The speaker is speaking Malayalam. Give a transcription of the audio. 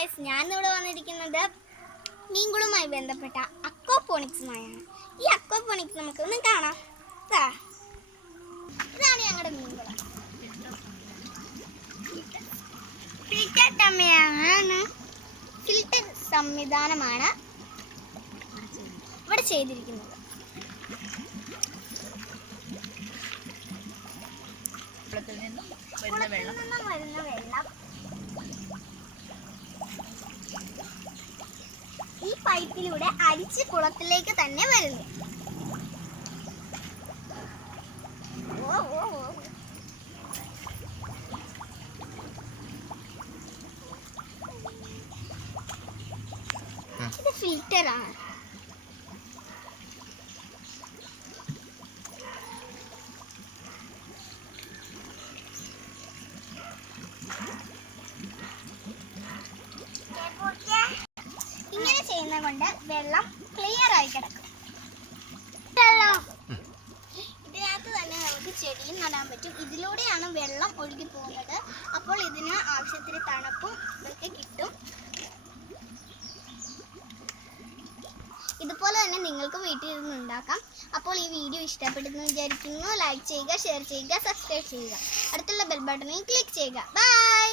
ഗായ്സ്, ഞാനിവിടെ വന്നിരിക്കുന്നത് മീൻകുളവുമായി ബന്ധപ്പെട്ട അക്വാപോണിക്സുമായാണ്. ഈ അക്വാപോണിക്സ് നമുക്ക് ഒന്ന് കാണാം. ഇതാണ് ഞങ്ങളുടെ മീൻകുളം. ഫിൽറ്റർ സംവിധാനമാണ് ഇവിടെ ചെയ്തിരിക്കുന്നത്. കുളത്തിൽ നിന്നും വരുന്ന വെള്ളം ഈ പൈപ്പിലൂടെ അരിച്ച് കുളത്തിലേക്ക് തന്നെ വരുന്നു. ഇത് ഫിൽറ്ററാണ്. ഇങ്ങനെ ചെയ്യുന്ന കൊണ്ട് വെള്ളം ക്ലിയർ ആയി കിടക്കും. ഇതിനകത്ത് തന്നെ നമുക്ക് ചെടിയും നടാൻ പറ്റും. ഇതിലൂടെയാണ് വെള്ളം ഒഴുകി പോകുന്നത്. അപ്പോൾ ഇതിന് ആവശ്യത്തിന് തണുപ്പും ഇതൊക്കെ കിട്ടും. ഇതുപോലെ തന്നെ നിങ്ങൾക്ക് വീട്ടിൽ ഇരുന്ന് ഉണ്ടാക്കാം. അപ്പോൾ ഈ വീഡിയോ ഇഷ്ടപ്പെട്ടെന്ന് വിചാരിക്കുന്നു. ലൈക്ക് ചെയ്യുക, ഷെയർ ചെയ്യുക, സബ്സ്ക്രൈബ് ചെയ്യുക. അടുത്തുള്ള ബെൽ ബട്ടണിൽ ക്ലിക്ക് ചെയ്യുക. ബൈ.